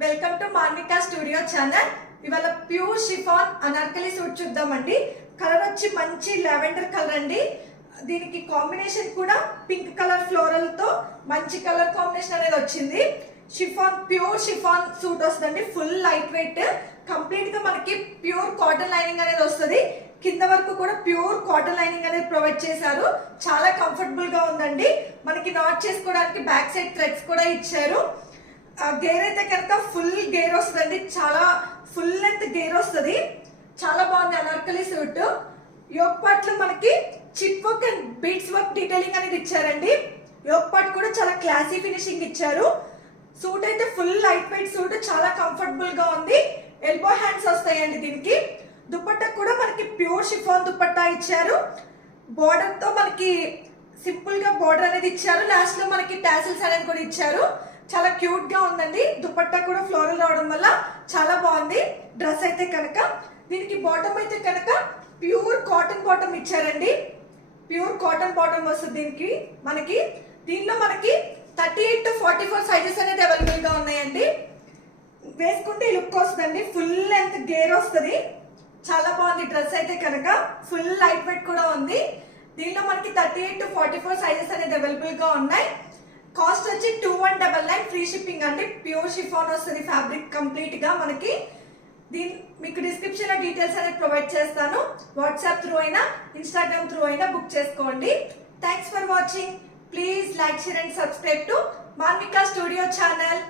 Welcome to Marnika studio channel. ఇవాళ pure chiffon anarkali suit చూద్దామండి. Colour వచ్చి మంచి లావెండర్ కలర్ అండి. దీనికి కాంబినేషన్ కూడా పింక్ కలర్ ఫ్లోరల్ తో మంచి కలర్ కాంబినేషన్ అనేది వచ్చింది. షిఫాన్ ప్యూర్ షిఫాన్ సూట్ వస్తుందండి. ఫుల్ లైట్ వెయిట్, కంప్లీట్ గా మనకి ప్యూర్ కాటన్ లైనింగ్ అనేది వస్తుంది. కింద వరకు కూడా ప్యూర్ కాటన్ లైనింగ్ అనేది ప్రొవైడ్ చేశారు. చాలా కంఫర్టబుల్ గా ఉందండి. మనకి నాట్ చేసుకోవడానికి బ్యాక్ సైడ్ థ్రెడ్స్ కూడా ఇచ్చారు. గేర్ అయితే కనుక ఫుల్ గేర్ వస్తుందండి. చాలా ఫుల్ లెంత్ గేర్ వస్తుంది. చాలా బాగుంది అనార్కలి సూట్. యోక్ పార్ట్ లో మనకి chip work and beads work detailing అనేది ఇచ్చారండి. యోక్ పార్ట్ కూడా చాలా క్లాసీ ఫినిషింగ్ ఇచ్చారు. సూట్ అయితే ఫుల్ లైట్ వెయిట్ సూట్, చాలా కంఫర్టబుల్ గా ఉంది. ఎల్బో హ్యాండ్స్ వస్తాయండి దీనికి. దుపట్టా కూడా మనకి ప్యూర్ షిఫాన్ దుపట్టా ఇచ్చారు. బోర్డర్ తో మనకి సింపుల్ గా బోర్డర్ అనేది ఇచ్చారు. లాస్ట్ లో మనకి టాసిల్స్ అనేది కూడా ఇచ్చారు. చాలా క్యూట్ గా ఉందండి. దుపట్టా కూడా ఫ్లోరల్ రావడం వల్ల చాలా బాగుంది డ్రెస్ అయితే కనుక. దీనికి బాటమ్ అయితే కనుక ప్యూర్ కాటన్ బాటమ్ ఇచ్చారండి. ప్యూర్ కాటన్ బాటమ్ వస్తుంది దీనికి మనకి. దీనిలో మనకి 38 to 44 సైజెస్ అనేది అవైలబుల్ గా ఉన్నాయండి. వేసుకుంటే ఈ లుక్ వస్తుందండి. ఫుల్ లెంత్ గేర్ వస్తుంది. చాలా బాగుంది డ్రెస్ అయితే కనుక. ఫుల్ లైట్ వెయిట్ కూడా ఉంది. దీనిలో మనకి 38 to 44 సైజెస్ అనేది అవైలబుల్ గా ఉన్నాయి. కాస్ట్ వచ్చి 2199 ఫ్రీ షిప్పింగ్ అండి. ప్యూర్ షిఫాన్ వస్తుంది ఫ్యాబ్రిక్ కంప్లీట్ గా మనకి. మీకు డిస్క్రిప్షన్ లో డీటెయిల్స్ అనేది ప్రొవైడ్ చేస్తాను. వాట్సాప్ త్రూ అయినా ఇన్స్టాగ్రామ్ త్రూ అయినా బుక్ చేసుకోండి. Thanks for watching. Please like, share and subscribe to Marnika studio channel.